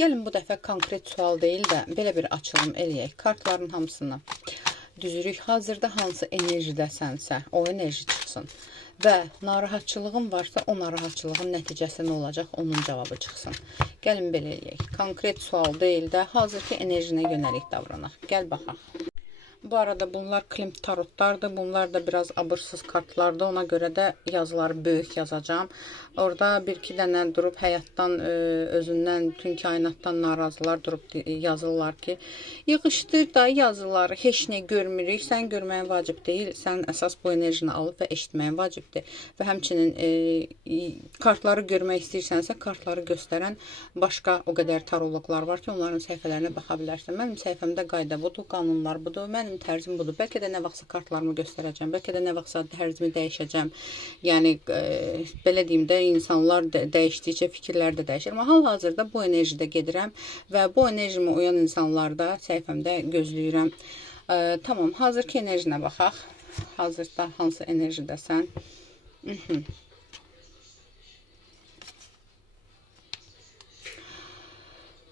Gəlin bu dəfə konkret sual deyil də belə bir açılım eləyək. Kartların hamısını düzürük. Hazırda hansı enerjidəsənsə, o enerji çıxsın. Və narahatçılığın varsa, o narahatçılığın nəticəsi nə olacaq, onun cavabı çıxsın. Gəlin belə eləyək. Konkret sual deyil də, hazırki enerjinə yönəlik davranaq. Gəl baxaq. Bu arada bunlar Klimt tarotlardır. Bunlar da biraz abırsız kartlardır. Ona göre de yazıları böyük yazacağım. Orada bir-iki dənə durub həyatdan, özündən, bütün kainatdan narazılar durub yazırlar ki, yığışdır da yazıları, heç nə görmürük. Sən görməyin vacib deyil. Sən əsas bu enerjini alıb və eşitməyin vacibdir. Və həmçinin kartları görmək istəyirsənsə, kartları göstərən başqa o qədər tarologlar var ki, onların səhifələrinə baxa bilərsən. Mənim səhifəmdə qayda budur, qanunlar budur. Mənim tərzim budur. Bəlkə də nə vaxtsa kartlarımı göstərəcəm. Bəlkə də nə vaxtsa tərzimi dəyişəcəm. Yəni, belə deyim də, insanlar dəyişdikcə fikirlər də dəyişir. Amma hal-hazırda bu enerjidə gedirəm və bu enerjimə uyan insanlarda səhifəmdə gözləyirəm. Tamam, hazırki enerjinə baxaq. Hazırda hansı enerjidəsən?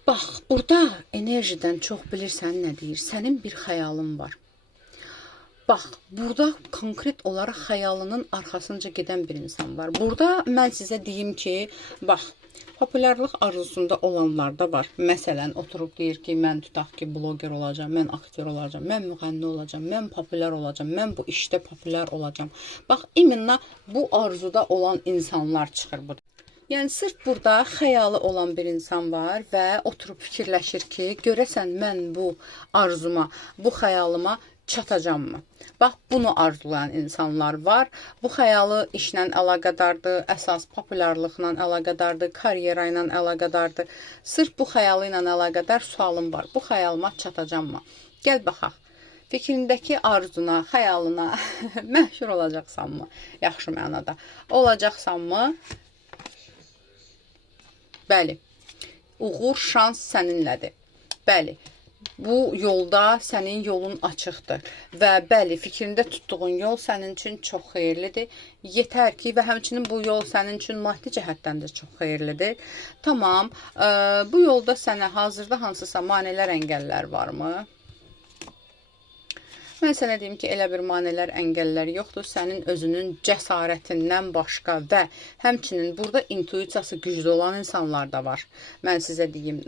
Bax, burada enerjidən çox bilirsən nə deyir? Sənin bir xəyalın var. Bax, burada konkret olaraq xəyalının arxasınca gedən bir insan var. Burada mən sizə deyim ki, bax, populyarlıq arzusunda olanlar da var. Məsələn, oturub deyir ki, mən tutaq ki, bloger olacağım, mən aktyor olacağım, mən müğənni olacağım, mən populyar olacağım, mən bu işdə populyar olacağım. Bax, iminə bu arzuda olan insanlar çıxır burada. Yəni, sırf burada xəyalı olan bir insan var və oturub fikirləşir ki, görəsən mən bu arzuma, bu xəyalıma çatacağam mı? Bax, bunu arzulayan insanlar var. Bu xəyalı işlə əlaqədardır, əsas populyarlıqla əlaqədardır, karyera ilə əlaqədardır. Sırf bu xəyalı ilə əlaqədar sualım var. Bu xəyalıma çatacağam mı? Gəl baxaq. Fikrindəki arzuna, xəyalına məşhur olacaqsanmı? Yaxşı mənada. Olacaqsanmı? Bəli. Uğur, şans səninlədir. Bəli. Bu yolda sənin yolun açıqdır və bəli, fikrində tutduğun yol sənin üçün çox xeyirlidir. Yetər ki, və həmçinin bu yol sənin üçün maddi cəhətdən də çox xeyirlidir. Tamam, bu yolda sənə hazırda hansısa maneələr, əngəllər varmı? Mən sənə deyim ki, elə bir maneələr, əngəllər yoxdur. Sənin özünün cəsarətindən başqa və həmçinin burada intuisiyası güclü olan insanlar da var. Mən sizə deyim,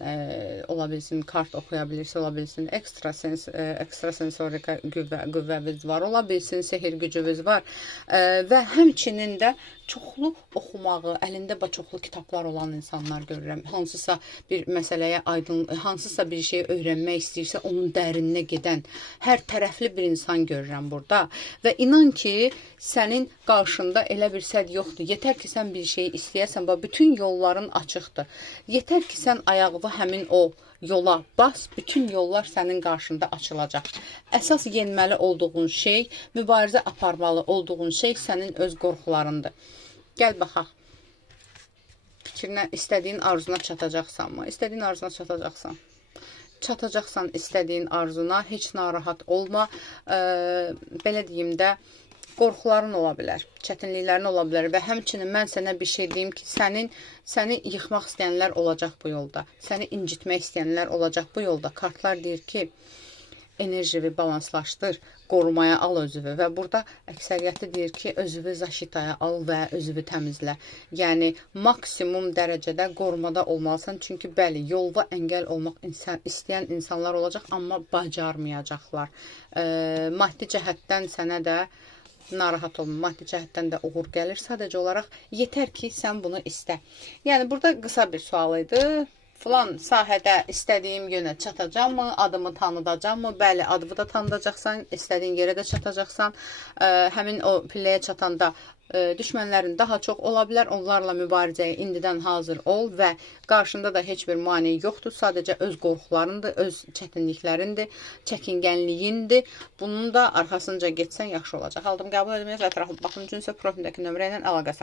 ola bilsin, kart oxuya bilirsə, ola bilsin, ekstrasensorika qüvvəviz var, ola bilsin, sehir gücünüz var və həmçinin də çoxlu oxumağı, əlində çoxlu kitablar olan insanlar görürəm. Hansısa bir məsələyə aydın, hansısa bir şey öyrənmək istəyirsə, onun dərininə gedən, hər tərəfli bir insan görürəm burada. Və inan ki, sənin qarşında elə bir sədd yoxdur. Yetər ki, sən bir şey istəyəsən, bütün yolların açıqdır. Yetər ki, sən ayağını həmin o yola bas, bütün yollar sənin qarşında açılacaq. Əsas yenməli olduğun şey, mübarizə aparmalı olduğun şey sənin öz qorxularındır. Gəl baxaq. Fikrinə, istədiyin arzuna çatacaqsanmı? İstədiyin arzuna çatacaqsan. Çatacaqsan istədiyin arzuna, heç narahat olma. Belə deyim də, qorxuların ola bilər, çətinliklərin ola bilər və həmçinin mən sənə bir şey deyim ki, səni yıxmaq istəyənlər olacaq bu yolda. Səni incitmək istəyənlər olacaq bu yolda. Kartlar deyir ki, enerjini balanslaşdır, qorumaya al özünü və burada əksəriyyəti deyir ki, özünü zaşitaya al və özünü təmizlə. Yəni, maksimum dərəcədə qorumada olmalısan. Çünki bəli, yolda əngəl olmaq istəyən insanlar olacaq, amma bacarmayacaqlar. Maddi cəhətdən sənə də narahat olma, maddi cəhətdən də uğur gəlir. Sadəcə olaraq yetər ki, sən bunu istə. Yəni, burada qısa bir sual idi. Falan sahədə istədiyim yönə çatacaqmı, adımı tanıdacaqmı? Bəli, adımı da tanıdacaqsan, istədiyin yerə də çatacaqsan. Həmin o pilləyə çatanda düşmənlərin daha çox ola bilər. Onlarla mübarizəyə indidən hazır ol və qarşında da heç bir maneə yoxdur. Sadəcə öz qorxularındır, öz çətinliklərindir, çəkingənliyindir. Bunun da arxasınca getsən yaxşı olacaq. Aldım, qəbul edilməz və ətraflı baxım üçünsə profildəki nömrə ilə əlaqə saxlayın.